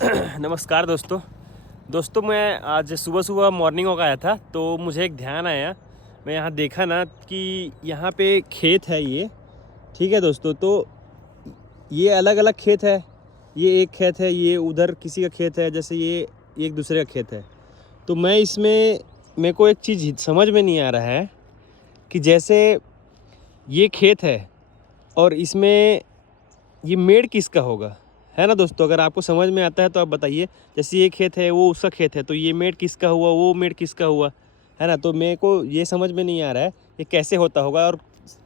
नमस्कार दोस्तों मैं आज सुबह सुबह मॉर्निंग वॉक आया था तो मुझे एक ध्यान आया। मैं यहाँ देखा ना कि यहाँ पे खेत है ये। ठीक है दोस्तों, तो ये अलग अलग खेत है। ये एक खेत है, ये उधर किसी का खेत है, जैसे ये एक दूसरे का खेत है। तो मैं इसमें मेरे को एक चीज़ समझ में नहीं आ रहा है कि जैसे ये खेत है और इसमें ये मेड़ किसका होगा, है ना दोस्तों? अगर आपको समझ में आता है तो आप बताइए। जैसे ये खेत है, वो उसका खेत है, तो ये मेड़ किसका हुआ, वो मेड़ किसका हुआ, है ना? तो मेरे को ये समझ में नहीं आ रहा है ये कैसे होता होगा। और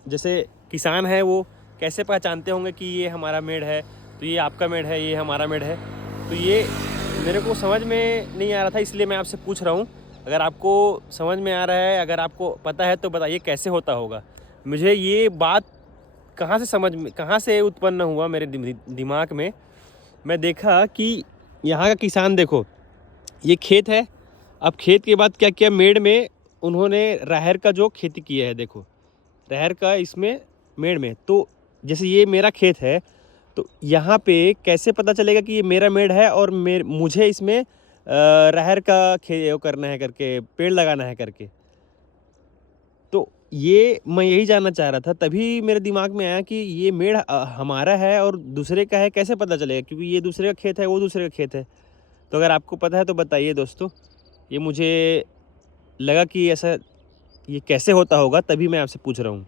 जैसे किसान है वो कैसे पहचानते होंगे कि ये हमारा मेड़ है, तो ये आपका मेड़ है, ये हमारा मेड़ है। तो ये मेरे को समझ में नहीं आ रहा था, इसलिए मैं आपसे पूछ रहा हूँ। अगर आपको समझ में आ रहा है, अगर आपको पता है तो बताइए कैसे होता होगा। मुझे ये बात कहाँ से उत्पन्न हुआ मेरे दिमाग में। मैं देखा कि यहाँ का किसान देखो, ये खेत है। अब खेत के बाद क्या किया, मेड़ में उन्होंने राहर का जो खेती किया है, देखो राहर का इसमें मेड़ में। तो जैसे ये मेरा खेत है, तो यहाँ पे कैसे पता चलेगा कि ये मेरा मेड़ है और मुझे इसमें राहर का वो करना है करके, पेड़ लगाना है करके। तो ये मैं यही जानना चाह रहा था, तभी मेरे दिमाग में आया कि ये मेड़ हमारा है और दूसरे का है, कैसे पता चलेगा? क्योंकि ये दूसरे का खेत है, वो दूसरे का खेत है। तो अगर आपको पता है तो बताइए दोस्तों। ये मुझे लगा कि ऐसा ये कैसे होता होगा, तभी मैं आपसे पूछ रहा हूँ।